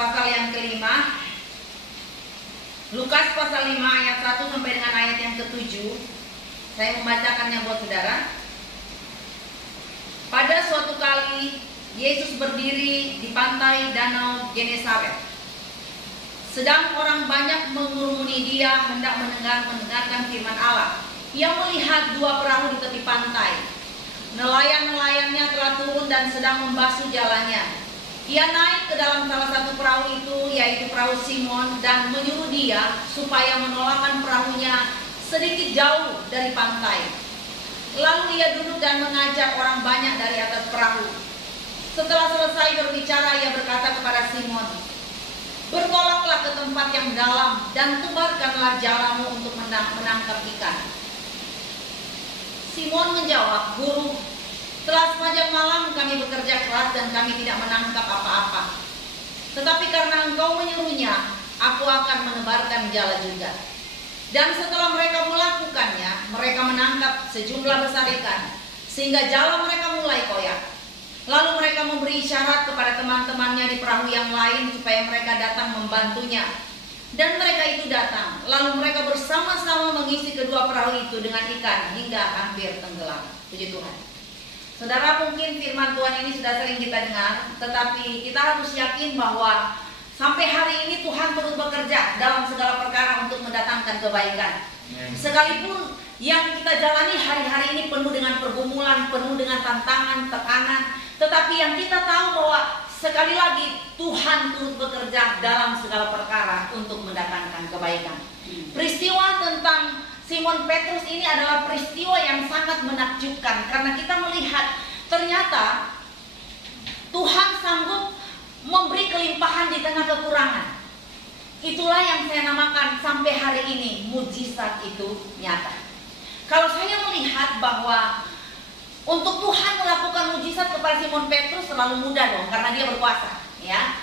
pasal yang kelima. Lukas pasal 5 ayat 1 sampai dengan ayat yang ke-7. Saya membacakannya buat saudara. Pada suatu kali Yesus berdiri di pantai danau Genesaret. Sedang orang banyak mengurumuni dia hendak mendengarkan firman Allah. Ia melihat dua perahu di tepi pantai. Nelayan-nelayannya telah turun dan sedang membasuh jalannya. Ia naik ke dalam salah satu perahu itu, yaitu perahu Simon, dan menyuruh dia supaya menolakkan perahunya sedikit jauh dari pantai. Lalu ia duduk dan mengajak orang banyak dari atas perahu. Setelah selesai berbicara, ia berkata kepada Simon, "Bertolaklah ke tempat yang dalam dan tebarkanlah jalamu untuk menangkap ikan." Simon menjawab, "Guru, setelah sepanjang malam kami bekerja keras dan kami tidak menangkap apa-apa. Tetapi karena engkau menyuruhnya, aku akan menebarkan jala juga." Dan setelah mereka melakukannya, mereka menangkap sejumlah besar ikan, sehingga jala mereka mulai koyak. Lalu mereka memberi isyarat kepada teman-temannya di perahu yang lain supaya mereka datang membantunya. Dan mereka itu datang. Lalu mereka bersama-sama mengisi kedua perahu itu dengan ikan hingga hampir tenggelam. Puji Tuhan. Saudara, mungkin firman Tuhan ini sudah sering kita dengar, tetapi kita harus yakin bahwa sampai hari ini Tuhan terus bekerja dalam segala perkara untuk mendatangkan kebaikan. Sekalipun yang kita jalani hari-hari ini penuh dengan pergumulan, penuh dengan tantangan, tekanan, tetapi yang kita tahu bahwa sekali lagi Tuhan terus bekerja dalam segala perkara untuk mendatangkan kebaikan. Peristiwa tentang Simon Petrus ini adalah peristiwa yang sangat menakjubkan, karena kita melihat ternyata Tuhan sanggup memberi kelimpahan di tengah kekurangan. Itulah yang saya namakan sampai hari ini mujizat itu nyata. Kalau saya melihat bahwa untuk Tuhan melakukan mujizat kepada Simon Petrus selalu mudah dong, karena dia berkuasa, ya.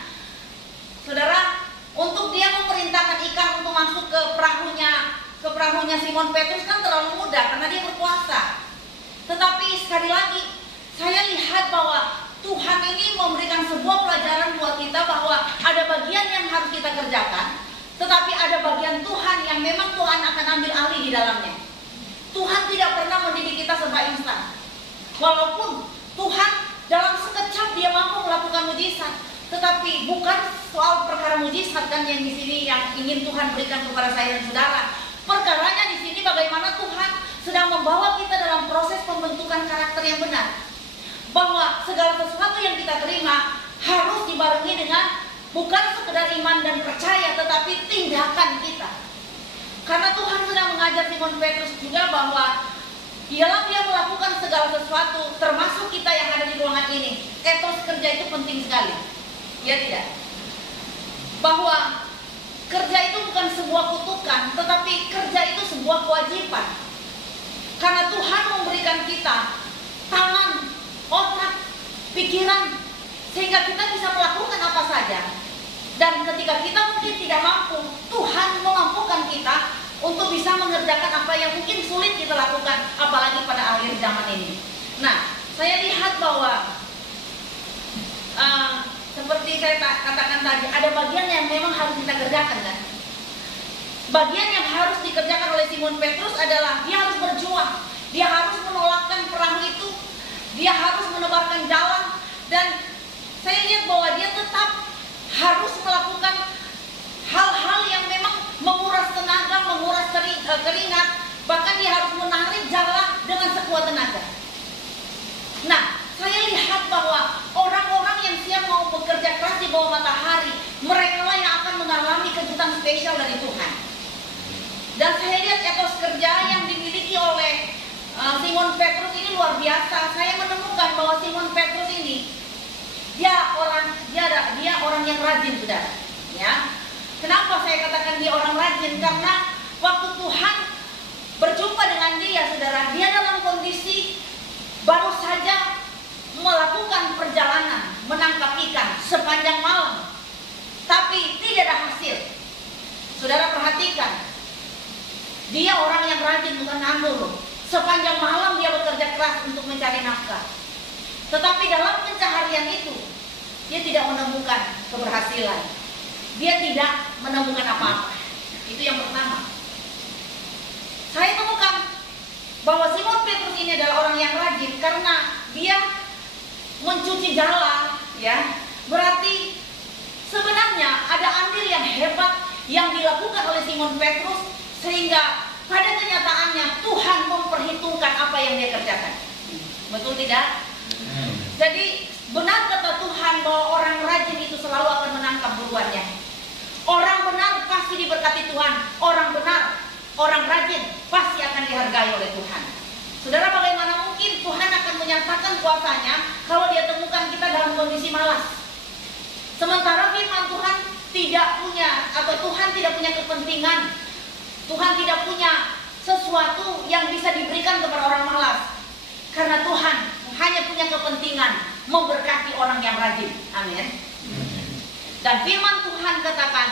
Saudara, untuk dia memerintahkan ikan untuk masuk ke perahunya Simon Petrus kan terlalu mudah karena dia berkuasa. Tetapi sekali lagi saya lihat bahwa Tuhan ini memberikan sebuah pelajaran buat kita bahwa ada bagian yang harus kita kerjakan, tetapi ada bagian Tuhan yang memang Tuhan akan ambil alih di dalamnya. Tuhan tidak pernah mendidik kita serba instan. Walaupun Tuhan dalam sekejap dia mampu melakukan mujizat, tetapi bukan soal perkara mujizat kan yang di sini yang ingin Tuhan berikan kepada saya dan saudara. Perkaranya di sini bagaimana Tuhan sedang membawa kita dalam proses pembentukan karakter yang benar. Bahwa segala sesuatu yang kita terima harus dibarengi dengan bukan sekedar iman dan percaya, tetapi tindakan kita. Karena Tuhan sedang mengajar Simon Petrus juga bahwa ialah dia melakukan segala sesuatu, termasuk kita yang ada di ruangan ini. Etos kerja itu penting sekali. Ya tidak? Bahwa kerja itu bukan sebuah kutukan, tetapi kerja itu sebuah kewajiban. Karena Tuhan memberikan kita tangan, otak, pikiran, sehingga kita bisa melakukan apa saja. Dan ketika kita mungkin tidak mampu, Tuhan memampukan kita untuk bisa mengerjakan apa yang mungkin sulit kita lakukan, apalagi pada akhir zaman ini. Nah, saya lihat bahwa seperti saya katakan tadi, ada bagian yang memang harus kita kerjakan kan. Bagian yang harus dikerjakan oleh Simon Petrus adalah dia harus berjuang. Dia harus menolakkan perahu itu, dia harus menebarkan jalan, dan saya lihat bahwa dia tetap harus melakukan hal-hal yang memang menguras tenaga, menguras keringat, bahkan dia harus menarik jala dengan sekuat tenaga. Nah, saya lihat bahwa orang-orang yang siap mau bekerja keras di bawah matahari, mereka lah yang akan mengalami kejutan spesial dari Tuhan. Dan saya lihat etos kerja yang dimiliki oleh Simon Petrus ini luar biasa. Saya menemukan bahwa Simon Petrus ini dia orang yang rajin, saudara. Ya, kenapa saya katakan dia orang rajin? Karena waktu Tuhan berjumpa dengan dia, saudara, dia dalam kondisi baru saja melakukan perjalanan menangkap ikan sepanjang malam, tapi tidak ada hasil. Saudara perhatikan, dia orang yang rajin, bukan nganggur. Sepanjang malam dia bekerja keras untuk mencari nafkah. Tetapi dalam pencaharian itu dia tidak menemukan keberhasilan. dia tidak menemukan apa-apa. Itu yang pertama. Saya temukan bahwa Simon Petrus ini adalah orang yang rajin karena dia mencuci jala, ya. Berarti sebenarnya ada andil yang hebat yang dilakukan oleh Simon Petrus sehingga pada kenyataannya Tuhan memperhitungkan apa yang dia kerjakan. Betul tidak? Jadi benar kata Tuhan bahwa orang rajin itu selalu akan menangkap buruannya. Orang benar pasti diberkati Tuhan. Orang benar, orang rajin pasti akan dihargai oleh Tuhan. Saudara, bagaimana mungkin Tuhan akan menyatakan kuasanya kalau dia temukan kita dalam kondisi malas? Sementara firman Tuhan tidak punya, atau Tuhan tidak punya kepentingan, Tuhan tidak punya sesuatu yang bisa diberikan kepada orang malas. Karena Tuhan hanya punya kepentingan memberkati orang yang rajin. Amin. Dan firman Tuhan katakan,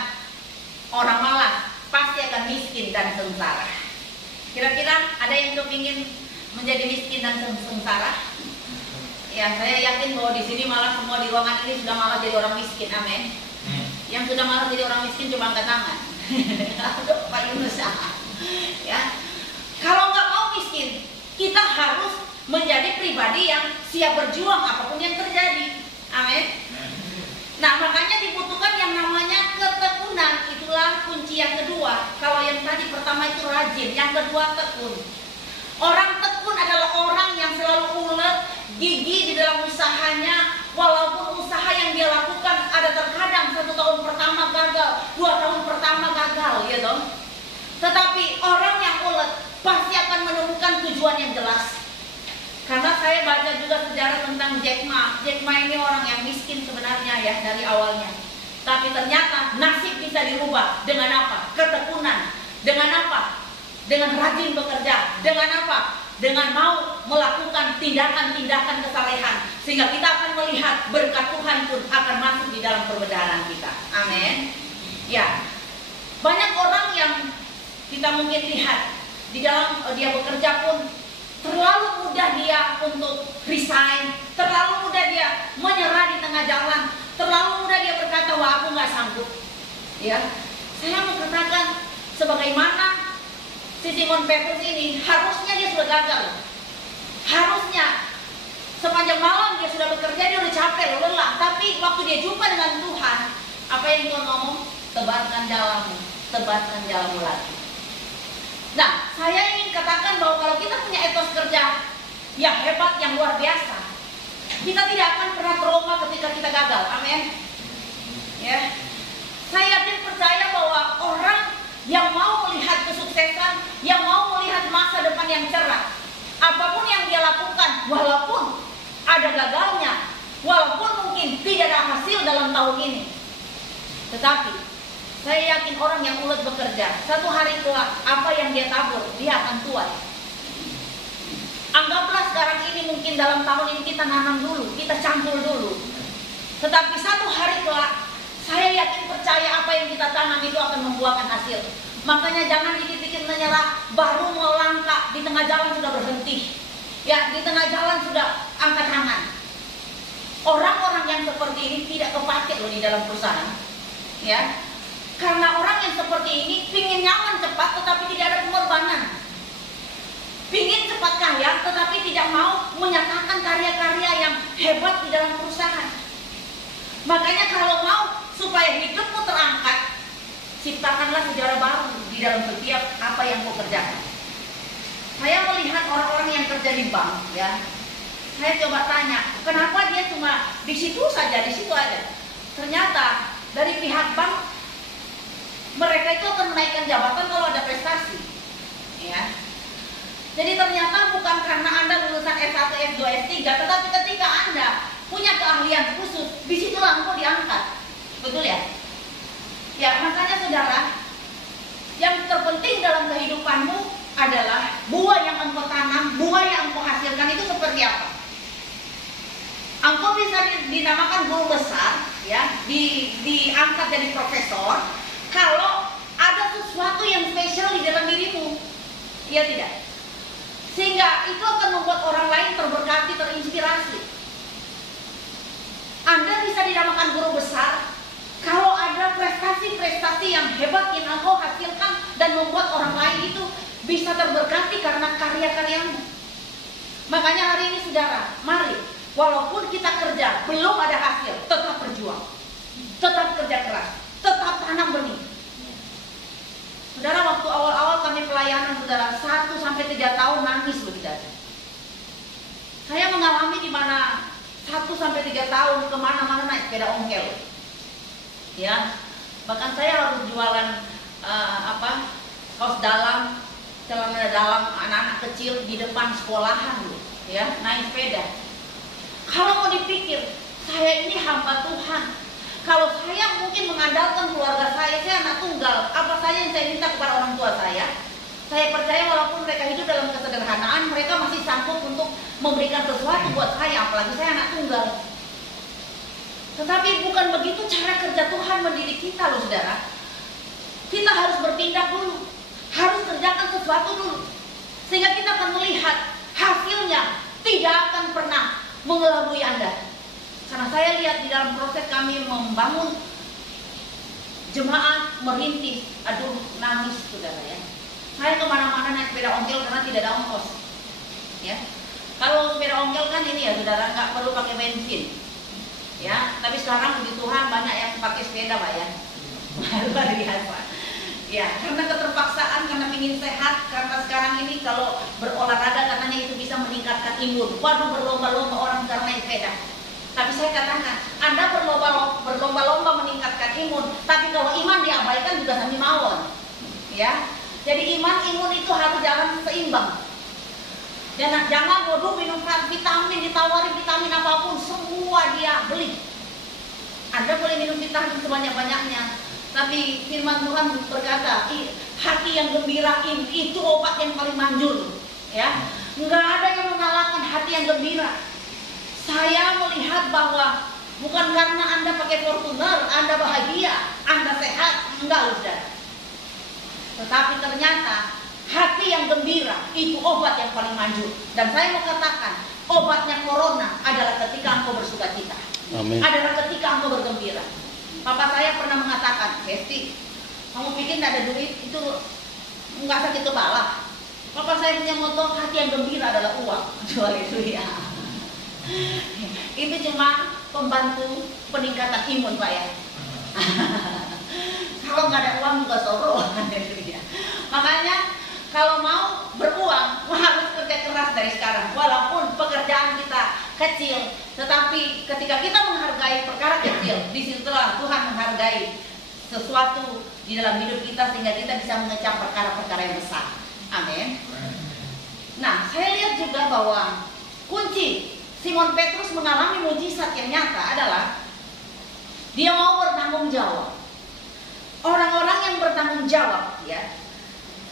orang malas pasti akan miskin dan sengsara. Kira-kira ada yang kepingin menjadi miskin dan sengsara? Ya, saya yakin bahwa di sini malah semua di ruangan ini sudah malah jadi orang miskin. Amin. Yang sudah malah jadi orang miskin coba angkat tangan. Aduh, Pak Yunus. Ya, kalau nggak mau miskin, kita harus menjadi pribadi yang siap berjuang apapun yang terjadi. Amin. Nah, makanya dibutuhkan yang namanya ketekunan. Itulah kunci yang kedua. Kalau yang tadi pertama itu rajin, yang kedua tekun. Orang tekun adalah orang yang selalu ulet, gigih di dalam usahanya. Walaupun usaha yang dia lakukan ada terkadang 1 tahun pertama gagal, 2 tahun pertama gagal, ya dong. Tetapi orang yang ulet pasti akan menemukan tujuan yang jelas. Karena saya baca juga sejarah tentang Jack Ma. Jack Ma ini orang yang miskin sebenarnya ya dari awalnya. Tapi ternyata nasib bisa dirubah dengan apa? Ketekunan. Dengan apa? Dengan rajin bekerja. Dengan apa? Dengan mau melakukan tindakan-tindakan kesalehan. Sehingga kita akan melihat berkat Tuhan pun akan masuk di dalam perbendaharaan kita. Amin. Ya. Banyak orang yang kita mungkin lihat di dalam dia bekerja pun terlalu mudah dia untuk resign, terlalu mudah dia menyerah di tengah jalan, terlalu mudah dia berkata, wah aku nggak sanggup. Ya, saya mau katakan sebagaimana si Simon Petrus ini harusnya dia sudah gagal, harusnya sepanjang malam dia sudah bekerja, dia udah capek, lelah. Tapi waktu dia jumpa dengan Tuhan, apa yang Tuhan ngomong? Tebarkan jalanmu, tebarkan jalanmu lagi. Nah, saya ingin katakan bahwa kalau kita punya etos kerja yang hebat, yang luar biasa, kita tidak akan pernah trauma ketika kita gagal. Amin. Ya, saya yakin percaya bahwa orang yang mau melihat kesuksesan, yang mau melihat masa depan yang cerah, apapun yang dia lakukan, walaupun ada gagalnya, walaupun mungkin tidak ada hasil dalam tahun ini, tetapi saya yakin orang yang ulet bekerja, satu hari kelak apa yang dia tabur, dia akan tuai. Anggaplah sekarang ini mungkin dalam tahun ini kita nanam dulu, kita campur dulu. Tetapi satu hari kelak, saya yakin percaya apa yang kita tanam itu akan membuahkan hasil. Makanya jangan dipikir menyerah, baru melangkah di tengah jalan sudah berhenti. Ya, di tengah jalan sudah angkat tangan. Orang-orang yang seperti ini tidak kepake loh di dalam perusahaan. Ya. Karena orang yang seperti ini pingin nyaman cepat tetapi tidak ada pengorbanan. Pingin cepat kaya tetapi tidak mau menyatakan karya-karya yang hebat di dalam perusahaan. Makanya kalau mau supaya hidupmu terangkat, ciptakanlah sejarah baru di dalam setiap apa yang kau kerjakan. Saya melihat orang-orang yang kerja di bank, ya. Saya coba tanya, kenapa dia cuma di situ saja, di situ aja. Ternyata dari pihak bank mereka itu akan menaikkan jabatan kalau ada prestasi, ya. Jadi ternyata bukan karena Anda lulusan S1, S2, S3, tetapi ketika Anda punya keahlian khusus, disitulah engkau diangkat, betul ya? Ya, makanya saudara, yang terpenting dalam kehidupanmu adalah buah yang engkau tanam, buah yang engkau hasilkan itu seperti apa? Engkau bisa dinamakan guru besar, ya, diangkat jadi profesor. Kalau ada sesuatu yang spesial di dalam dirimu, iya tidak? Sehingga itu akan membuat orang lain terberkati, terinspirasi. Anda bisa dinamakan guru besar kalau ada prestasi bisa terberkati karena karya-karyamu. Makanya hari ini saudara, mari, walaupun kita kerja belum ada hasil, tetap berjuang, tetap kerja keras, tetap tanam benih. Saudara, waktu awal-awal kami pelayanan, saudara, 1-3 tahun nangis loh saudara. Saya mengalami di mana 1-3 tahun kemana-mana naik sepeda ongkel, ya. Bahkan saya harus jualan kaos dalam, celana dalam anak-anak kecil di depan sekolahan, ya, naik sepeda. Kalau mau dipikir, saya ini hamba Tuhan. Kalau saya mungkin mengandalkan keluarga saya anak tunggal, apa saja yang saya minta kepada orang tua saya percaya walaupun mereka hidup dalam kesederhanaan, mereka masih sanggup untuk memberikan sesuatu buat saya, apalagi saya anak tunggal. Tetapi bukan begitu cara kerja Tuhan mendidik kita loh saudara. Kita harus bertindak dulu, harus kerjakan sesuatu dulu, sehingga kita akan melihat hasilnya tidak akan pernah mengelabui Anda. Karena saya lihat di dalam proses kami membangun jemaat, merintis, aduh nangis saudara ya. Saya kemana-mana naik sepeda ongkel karena tidak ada ongkos, ya. Kalau sepeda ongkel kan ini ya saudara, nggak perlu pakai bensin, ya. Tapi sekarang puji Tuhan banyak yang pakai sepeda Pak ya, luar biasa. Ya, karena keterpaksaan, karena ingin sehat, karena sekarang ini kalau berolahraga katanya itu bisa meningkatkan imun. Waduh, berlomba-lomba orang karena naik sepeda. Tapi saya katakan, Anda berlomba-lomba meningkatkan imun, tapi kalau iman diabaikan juga sami mawon, ya. Jadi imun itu harus jalan seimbang. Jangan bodoh minum vitamin, ditawari vitamin apapun, semua dia beli. Anda boleh minum vitamin sebanyak-banyaknya, tapi firman Tuhan berkata, hati yang gembira itu obat yang paling manjur, ya. Nggak ada yang mengalahkan hati yang gembira. Saya melihat bahwa bukan karena Anda pakai Fortuner, Anda bahagia, Anda sehat, enggak sudah. Tetapi ternyata hati yang gembira itu obat yang paling manjur. Dan saya mau katakan, obatnya corona adalah ketika engkau bersukacita. Amin. Adalah ketika engkau bergembira. Papa saya pernah mengatakan, Hesti, kamu pikir tidak ada duit itu nggak sakit kepala. Papa saya punya moto, hati yang gembira adalah uang. Haleluya. Itu cuma pembantu peningkatan imun Pak ya. Kalau nggak ada uang juga soro. Makanya kalau mau beruang harus kerja keras dari sekarang. Walaupun pekerjaan kita kecil, tetapi ketika kita menghargai perkara kecil, disitulah Tuhan menghargai sesuatu di dalam hidup kita sehingga kita bisa mengecap perkara-perkara yang besar. Amin. Nah, saya lihat juga bahwa kunci Simon Petrus mengalami mujizat yang nyata adalah dia mau bertanggung jawab. Orang-orang yang bertanggung jawab, ya,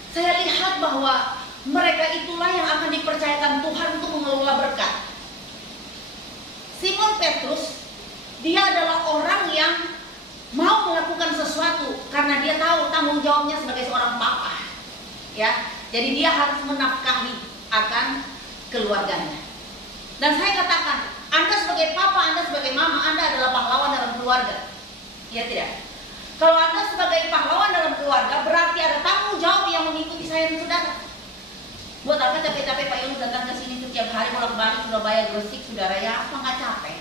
saya lihat bahwa mereka itulah yang akan dipercayakan Tuhan untuk mengelola berkat. Simon Petrus, dia adalah orang yang mau melakukan sesuatu karena dia tahu tanggung jawabnya sebagai seorang papa, ya. Jadi dia harus menafkahi akan keluarganya. Dan saya katakan, Anda sebagai papa, Anda sebagai mama, Anda adalah pahlawan dalam keluarga. Ya tidak? Kalau Anda sebagai pahlawan dalam keluarga, berarti ada tanggung jawab yang mengikuti saya dan saudara. Buat apa capek-capek Pak Yunus datang ke sini setiap hari bolak-balik Surabaya, Gresik, saudara, ya apa nggak capek?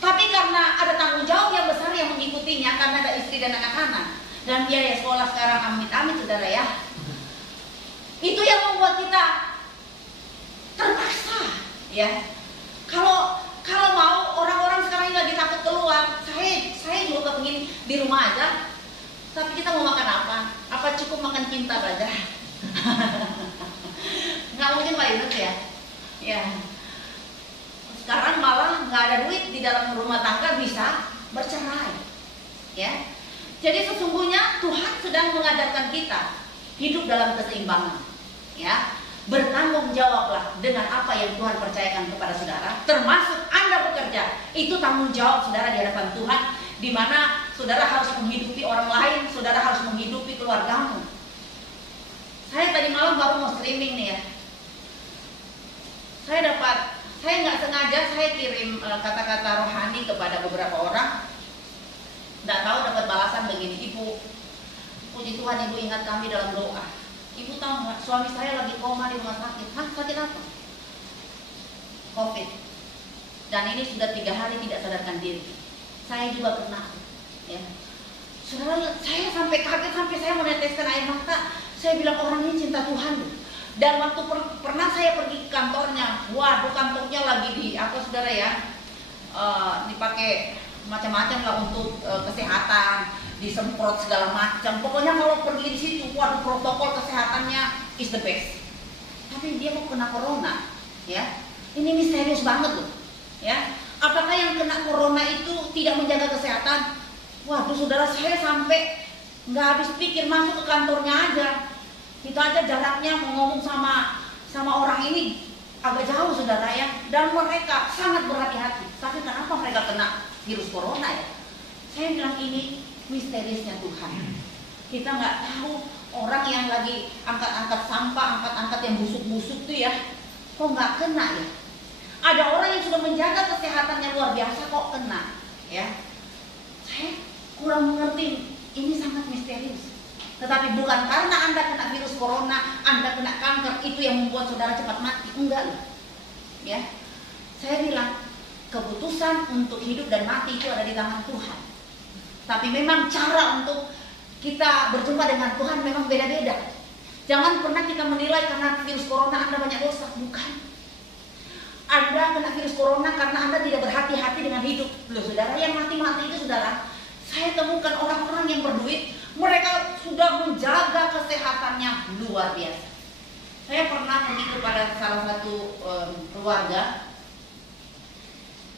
Tapi karena ada tanggung jawab yang besar yang mengikutinya, karena ada istri dan anak-anak, dan biaya sekolah sekarang amit-amit saudara ya, itu yang membuat kita terpaksa, ya. Kalau mau orang-orang sekarang ini lagi takut keluar, saya juga kepingin di rumah aja. Tapi kita mau makan apa? Apa cukup makan cinta saja? Nggak mungkin Pak Yunus ya. Ya. Sekarang malah nggak ada duit di dalam rumah tangga bisa bercerai. Ya. Jadi sesungguhnya Tuhan sedang mengajarkan kita hidup dalam keseimbangan. Ya. Bertanggung jawablah dengan apa yang Tuhan percayakan kepada saudara, termasuk Anda bekerja. Itu tanggung jawab saudara di hadapan Tuhan, di mana saudara harus menghidupi orang lain, saudara harus menghidupi keluargamu. Saya tadi malam baru mau streaming nih ya. Saya nggak sengaja saya kirim kata-kata rohani kepada beberapa orang. Nggak tahu dapat balasan begini, Ibu, puji Tuhan Ibu ingat kami dalam doa. Ibu tahu nggak, suami saya lagi koma di rumah sakit. Hah, sakit apa? COVID. Dan ini sudah 3 hari tidak sadarkan diri. Saya juga kena. Ya. Saudara, saya sampai kaget, sampai saya meneteskan air mata. Saya bilang orang ini cinta Tuhan. Dan waktu pernah saya pergi ke kantornya, waduh kantornya lagi di apa saudara ya, dipakai macam-macam lah untuk kesehatan, disemprot segala macam. Pokoknya kalau pergi di situ, waduh protokol kesehatannya is the best. Tapi dia mau kena corona, ya. Ini misterius banget loh, ya. Apakah yang kena corona itu tidak menjaga kesehatan? Waduh saudara, saya sampai nggak habis pikir, masuk ke kantornya aja. Kita aja jaraknya mau ngomong sama orang ini agak jauh saudara ya. Dan mereka sangat berhati-hati. Tapi kenapa mereka kena virus corona ya? Saya bilang ini misteriusnya Tuhan. Kita nggak tahu orang yang lagi angkat-angkat sampah, angkat-angkat yang busuk-busuk tuh ya, kok nggak kena ya? Ada orang yang sudah menjaga kesehatannya luar biasa kok kena ya. Saya kurang mengerti, ini sangat misterius. Tetapi bukan karena Anda kena virus corona, Anda kena kanker, itu yang membuat saudara cepat mati. Enggak loh. Ya. Saya bilang, keputusan untuk hidup dan mati itu ada di tangan Tuhan. Tapi memang cara untuk kita berjumpa dengan Tuhan memang beda-beda. Jangan pernah kita menilai karena virus corona Anda banyak dosa. Bukan. Anda kena virus corona karena Anda tidak berhati-hati dengan hidup. Loh saudara, yang mati-mati itu saudara, saya temukan orang-orang yang berduit, mereka sudah menjaga kesehatannya luar biasa. Saya pernah pergi kepada salah satu keluarga,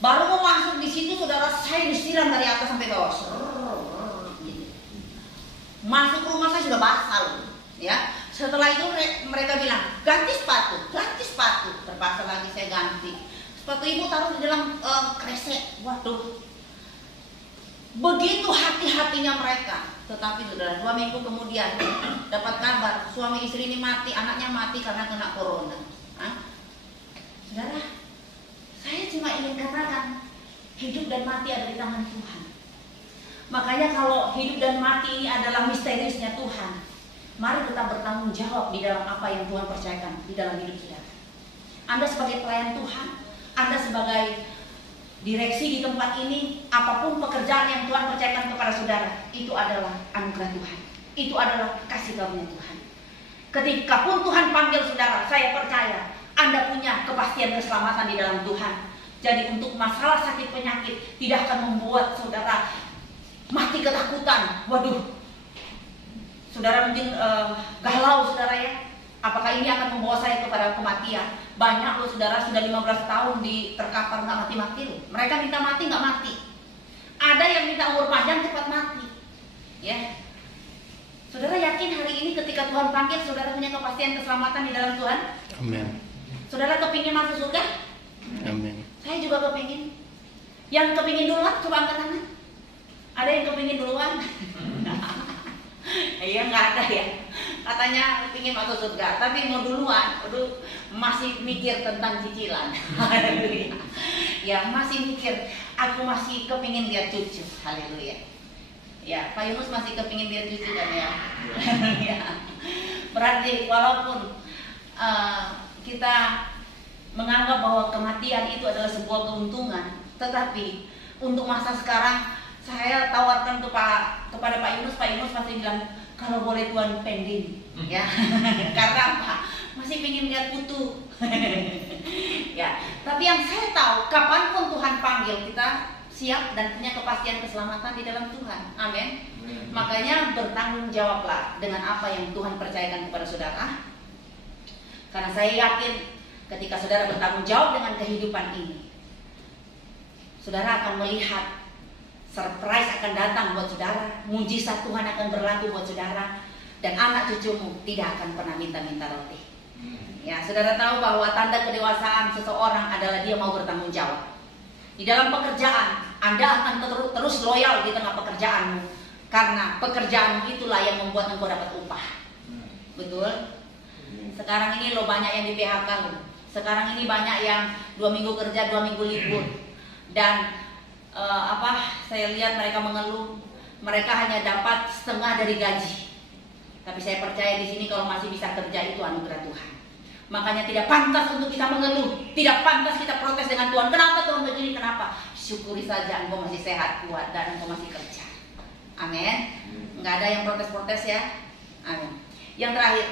baru mau masuk di situ saudara, saya disiram dari atas sampai bawah. Masuk rumah saya sudah basah loh, ya. Setelah itu mereka bilang ganti sepatu, terpaksa lagi saya ganti. Sepatu ibu taruh di dalam kresek, waduh. Begitu hati-hatinya mereka. Tetapi saudara, 2 minggu kemudian dapat kabar suami istri ini mati, anaknya mati karena kena corona. Hah? Saudara, saya cuma ingin katakan hidup dan mati ada di tangan Tuhan. Makanya kalau hidup dan mati ini adalah misteriusnya Tuhan, mari kita bertanggung jawab di dalam apa yang Tuhan percayakan di dalam hidup kita. Anda sebagai pelayan Tuhan, Anda sebagai direksi di tempat ini, apapun pekerjaan yang Tuhan percayakan kepada saudara, itu adalah anugerah Tuhan. Itu adalah kasih karunia Tuhan. Ketika pun Tuhan panggil saudara, saya percaya Anda punya kepastian keselamatan di dalam Tuhan. Jadi untuk masalah sakit penyakit tidak akan membuat saudara mati ketakutan. Waduh, saudara mungkin galau saudara ya. Apakah ini akan membawa saya kepada kematian? Banyak loh saudara sudah 15 tahun terkapar nggak mati-mati loh. Mereka minta mati nggak mati. Ada yang minta umur panjang cepat mati. Ya. Saudara yakin hari ini ketika Tuhan panggil saudara punya kepastian keselamatan di dalam Tuhan? Amin. Saudara kepingin masuk surga? Amin. Saya juga kepingin. Yang kepingin duluan coba angkat tangan. Ada yang kepingin duluan? Iya nggak ada ya. Katanya ingin masuk surga, tapi mau duluan. Aduh, masih mikir tentang cicilan. Haleluya. Ya masih mikir. Aku masih kepingin lihat cucu. Haleluya. Ya, Pak Yunus masih kepingin lihat cucu kan ya. Ya. Berarti walaupun kita menganggap bahwa kematian itu adalah sebuah keuntungan, tetapi untuk masa sekarang saya tawarkan kepada Pak Yunus masih bilang kalau boleh Tuhan pending, ya. Karena apa? Masih ingin lihat putu. Ya. Tapi yang saya tahu, kapanpun Tuhan panggil kita siap dan punya kepastian keselamatan di dalam Tuhan. Amin. Makanya bertanggung jawablah dengan apa yang Tuhan percayakan kepada saudara. Karena saya yakin ketika saudara bertanggung jawab dengan kehidupan ini, saudara akan melihat surprise akan datang buat saudara, mujizat Tuhan akan berlaku buat saudara, dan anak cucumu tidak akan pernah minta-minta roti. Ya, saudara tahu bahwa tanda kedewasaan seseorang adalah dia mau bertanggung jawab. Di dalam pekerjaan, Anda akan terus loyal di tengah pekerjaanmu, karena pekerjaanmu itulah yang membuat engkau dapat upah. Betul? Sekarang ini lo banyak yang di PHK lo. Sekarang ini banyak yang 2 minggu kerja, 2 minggu libur. Dan saya lihat mereka mengeluh, mereka hanya dapat setengah dari gaji. Tapi saya percaya di sini kalau masih bisa kerja itu anugerah Tuhan. Makanya tidak pantas untuk kita mengeluh, tidak pantas kita protes dengan Tuhan. Kenapa Tuhan begini? Kenapa? Syukuri saja engkau masih sehat, kuat, dan engkau masih kerja. Amin. Nggak ada yang protes-protes ya. Amin. Yang terakhir,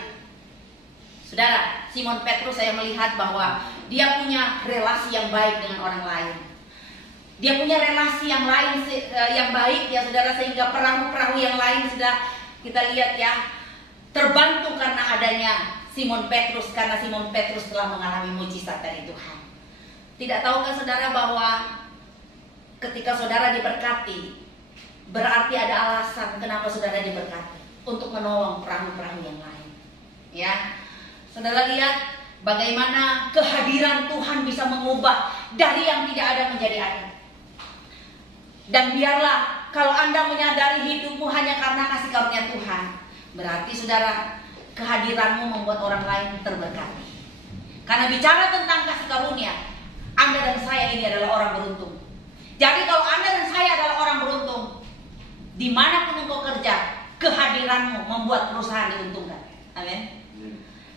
saudara, Simon Petrus saya melihat bahwa dia punya relasi yang baik dengan orang lain. Dia punya relasi yang lain yang baik ya saudara, sehingga perahu-perahu yang lain sudah kita lihat ya terbantu karena adanya Simon Petrus, karena Simon Petrus telah mengalami mujizat dari Tuhan. Tidak tahukah saudara bahwa ketika saudara diberkati, berarti ada alasan kenapa saudara diberkati, untuk menolong perahu-perahu yang lain. Ya, saudara lihat bagaimana kehadiran Tuhan bisa mengubah dari yang tidak ada menjadi ada. Dan biarlah kalau Anda menyadari hidupmu hanya karena kasih karunia Tuhan, berarti saudara, kehadiranmu membuat orang lain terberkati. Karena bicara tentang kasih karunia, Anda dan saya ini adalah orang beruntung. Jadi kalau Anda dan saya adalah orang beruntung, dimanapun engkau kerja, kehadiranmu membuat perusahaan diuntungkan. Amin.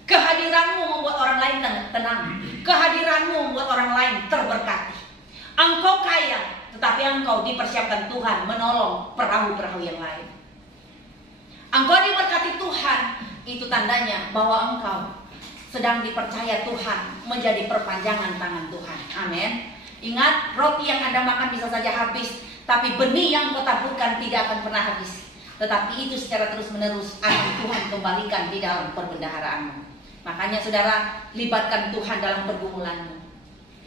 Kehadiranmu membuat orang lain tenang. Kehadiranmu membuat orang lain terberkati. Engkau kaya, tetapi engkau dipersiapkan Tuhan menolong perahu-perahu yang lain. Engkau diberkati Tuhan, itu tandanya bahwa engkau sedang dipercaya Tuhan menjadi perpanjangan tangan Tuhan. Amin. Ingat, roti yang Anda makan bisa saja habis, tapi benih yang kau taburkan tidak akan pernah habis. Tetapi itu secara terus-menerus akan Tuhan kembalikan di dalam perbendaharaanmu. Makanya saudara, libatkan Tuhan dalam pergumulanmu.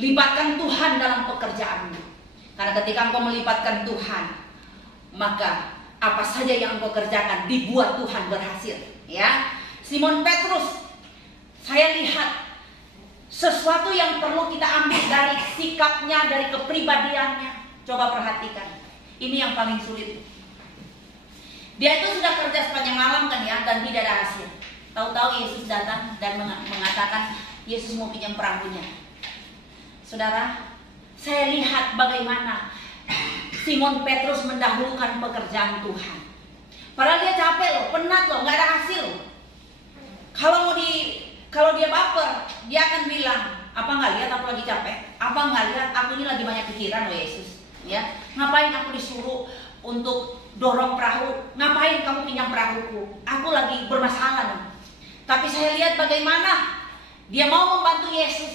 Libatkan Tuhan dalam pekerjaanmu. Karena ketika engkau melibatkan Tuhan, maka apa saja yang engkau kerjakan dibuat Tuhan berhasil. Ya, Simon Petrus, saya lihat sesuatu yang perlu kita ambil dari sikapnya, dari kepribadiannya. Coba perhatikan, ini yang paling sulit. Dia itu sudah kerja sepanjang malam kan ya, dan tidak ada hasil. Tahu-tahu Yesus datang dan mengatakan Yesus mau pinjam perahunya. Saudara, saya lihat bagaimana Simon Petrus mendahulukan pekerjaan Tuhan. Padahal dia capek loh, penat loh, nggak ada hasil. Kalau dia baper, dia akan bilang, apa nggak lihat aku lagi capek? Apa nggak lihat aku ini lagi banyak pikiran loh Yesus? Ya, ngapain aku disuruh untuk dorong perahu? Ngapain kamu pinjam perahuku? Aku lagi bermasalah nih. Tapi saya lihat bagaimana dia mau membantu Yesus.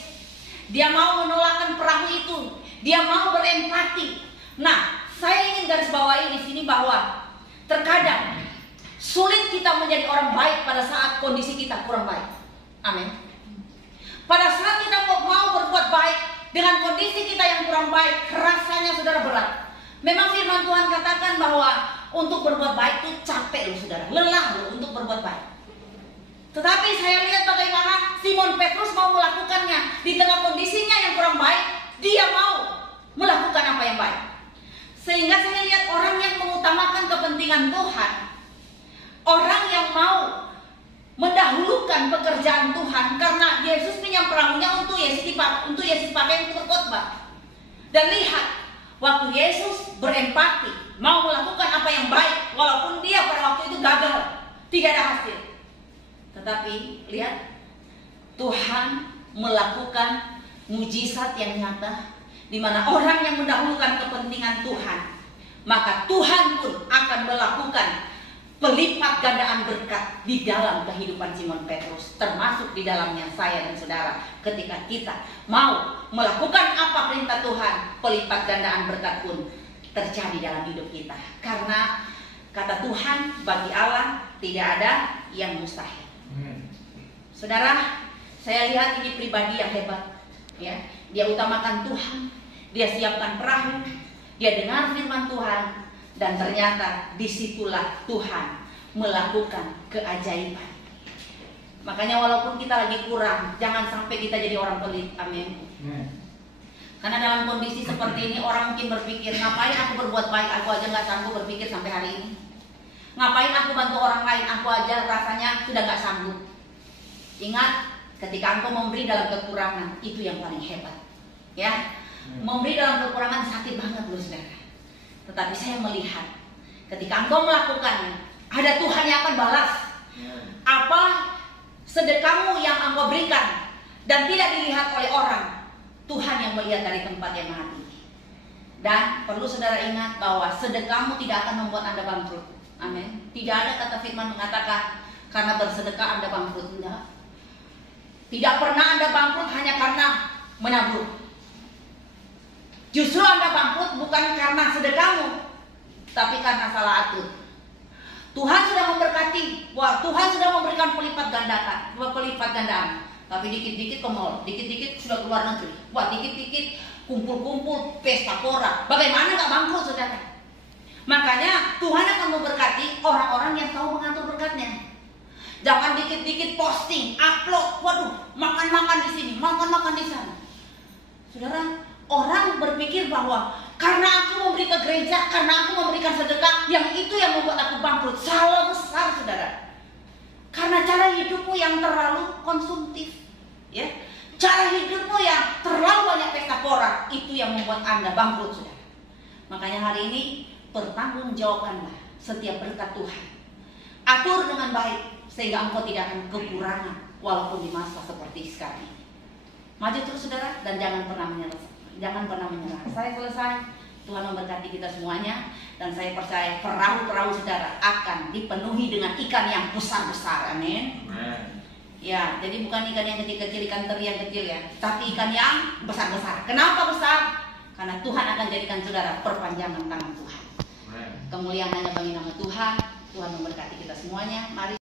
Dia mau menolakkan perahu itu. Dia mau berempati. Nah, saya ingin garis bawahi di sini bahwa terkadang sulit kita menjadi orang baik pada saat kondisi kita kurang baik. Amin. Pada saat kita mau berbuat baik dengan kondisi kita yang kurang baik, rasanya saudara berat. Memang firman Tuhan katakan bahwa untuk berbuat baik itu capek loh saudara, lelah loh untuk berbuat baik. Tetapi saya lihat bagaimana Simon Petrus mau melakukannya. Di tengah kondisinya yang kurang baik, dia mau melakukan apa yang baik. Sehingga saya lihat orang yang mengutamakan kepentingan Tuhan, orang yang mau mendahulukan pekerjaan Tuhan, karena Yesus pinjam perahunya untuk Yesus pakai untuk berkhotbah. Dan lihat, waktu Yesus berempati, mau melakukan apa yang baik, walaupun dia pada waktu itu gagal, tidak ada hasil. Tetapi lihat, Tuhan melakukan mujizat yang nyata, di mana orang yang mendahulukan kepentingan Tuhan, maka Tuhan pun akan melakukan pelipat gandaan berkat di dalam kehidupan Simon Petrus, termasuk di dalamnya saya dan saudara. Ketika kita mau melakukan apa perintah Tuhan, pelipat gandaan berkat pun terjadi dalam hidup kita. Karena kata Tuhan, bagi Allah tidak ada yang mustahil. Saudara, saya lihat ini pribadi yang hebat. Ya, dia utamakan Tuhan, dia siapkan perahu, dia dengar firman Tuhan, dan ternyata disitulah Tuhan melakukan keajaiban. Makanya walaupun kita lagi kurang, jangan sampai kita jadi orang pelit. Amin. Karena dalam kondisi seperti ini orang mungkin berpikir, ngapain aku berbuat baik, aku aja nggak sanggup berpikir sampai hari ini. Ngapain aku bantu orang lain, aku aja rasanya sudah nggak sanggup. Ingat, ketika engkau memberi dalam kekurangan, itu yang paling hebat. Ya, memberi dalam kekurangan sakit banget loh saudara. Tetapi saya melihat, ketika engkau melakukannya, ada Tuhan yang akan balas. Apa sedekahmu yang engkau berikan dan tidak dilihat oleh orang, Tuhan yang melihat dari tempat yang maha tinggi. Dan perlu saudara ingat bahwa sedekahmu tidak akan membuat Anda bangkrut. Amin. Tidak ada kata firman mengatakan karena bersedekah Anda bangkrut. Tidak. Tidak pernah Anda bangkrut hanya karena menabur. Justru Anda bangkrut bukan karena sedekahmu, tapi karena salah atur. Tuhan sudah memberkati, wah Tuhan sudah memberikan pelipat gandaan. Tapi dikit-dikit ke mall, dikit-dikit sudah keluar negeri, wah dikit-dikit kumpul-kumpul pesta pora. Bagaimana nggak bangkrut saudara? Makanya Tuhan akan memberkati orang-orang yang tahu mengatur berkatnya. Jangan dikit-dikit posting, upload, waduh makan-makan di sini, makan-makan di sana. Saudara, orang berpikir bahwa karena aku memberi ke gereja, karena aku memberikan sedekah, yang itu yang membuat aku bangkrut. Salah besar saudara. Karena cara hidupmu yang terlalu konsumtif, ya, cara hidupmu yang terlalu banyak pesta pora, itu yang membuat Anda bangkrut saudara. Makanya hari ini pertanggungjawabkanlah setiap berkat Tuhan. Atur dengan baik sehingga engkau tidak akan kekurangan walaupun di masa seperti sekarang ini. Maju terus saudara dan jangan pernah menyerah. Jangan pernah menyerah. Saya selesai. Tuhan memberkati kita semuanya dan saya percaya perahu-perahu saudara akan dipenuhi dengan ikan yang besar-besar. Amin. Ya, jadi bukan ikan yang kecil-kecil, ikan teri yang kecil ya, tapi ikan yang besar-besar. Kenapa besar? Karena Tuhan akan jadikan saudara perpanjangan tangan Tuhan. Kemuliaan hanya bagi nama Tuhan. Tuhan memberkati kita semuanya. Mari